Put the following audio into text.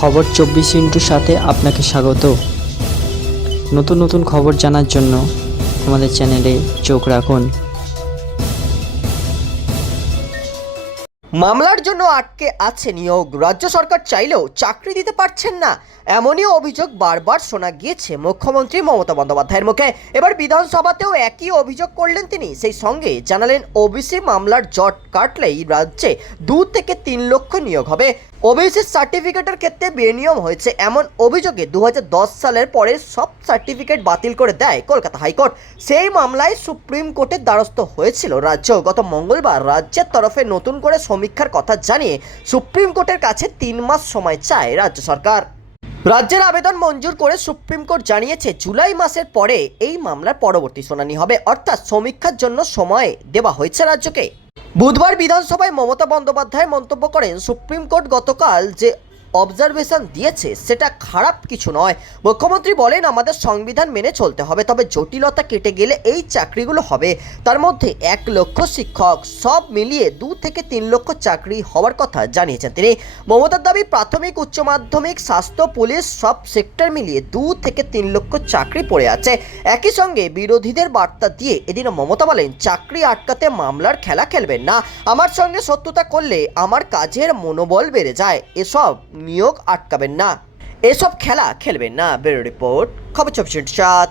খবর চব্বিশ ইন্টুর সাথে আপনাকে স্বাগত। নতুন নতুন খবর জানার জন্য আমাদের চ্যানেলে চোখ রাখুন। মামলার জন্য আটকে আছে নিয়োগ। রাজ্য সরকার চাইলেও চাকরি দিতে পারছেন না। এমনই অভিযোগ বারবার শোনা গিয়েছে মুখ্যমন্ত্রী মমতা বন্দ্যোপাধ্যায়ের মুখে। এবার বিধানসভাতেও একই অভিযোগ করলেন তিনি। সেই সঙ্গে জানালেন, ওবিসি মামলার জট কাটলেই রাজ্যে দু থেকে তিন লক্ষ নিয়োগ হবে। ওবিসি সার্টিফিকেটের ক্ষেত্রে বেনিয়ম হয়েছে এমন অভিযোগে দু হাজার দশ সালের পরে সব সার্টিফিকেট বাতিল করে দেয় কলকাতা হাইকোর্ট। সেই মামলায় সুপ্রিম কোর্টের দ্বারস্থ হয়েছিল রাজ্য। গত মঙ্গলবার রাজ্যের তরফে নতুন করে সমীক্ষার কথা জানিয়ে সুপ্রিম কোর্টের কাছে তিন মাস সময় চায় রাজ্য সরকার। রাজ্যের আবেদন মঞ্জুর করে সুপ্রিম কোর্ট জানিয়েছে, জুলাই মাসের পরে এই মামলার পরবর্তী শুনানি হবে। অর্থাৎ সমীক্ষার জন্য সময় দেওয়া হয়েছে রাজ্যকে। বুধবার বিধানসভায় মমতা বন্দ্যোপাধ্যায় মন্তব্য করেন সুপ্রিম কোর্ট গতকাল যে অবজারভেশন দিয়েছে, সেটা খারাপ কিছু নয়। মুখ্যমন্ত্রী বলেন, আমাদের সংবিধান মেনে চলতে হবে, তবে জটিলতা কেটে গেলে এই চাকরিগুলো হবে। তার মধ্যে এক লক্ষ শিক্ষক, সব মিলিয়ে দু থেকে তিন লক্ষ চাকরি হওয়ার কথা জানিয়েছেন তিনি। মমতার দাবি, প্রাথমিক, উচ্চ মাধ্যমিক, স্বাস্থ্য, পুলিশ, সব সেক্টর মিলিয়ে দু থেকে তিন লক্ষ চাকরি পড়ে আছে। একই সঙ্গে বিরোধীদের বার্তা দিয়ে এদিন মমতা বলেন, চাকরি আটকাতে মামলার খেলা খেলবেন না। আমার সঙ্গে শত্রুতা করলে আমার কাজের মনোবল বেড়ে যায়। এসব নিয়োগ আটকাবেন না। এসব খেলা খেলবেন না। ব্যুরো রিপোর্ট খবর চব্বিশ সাত।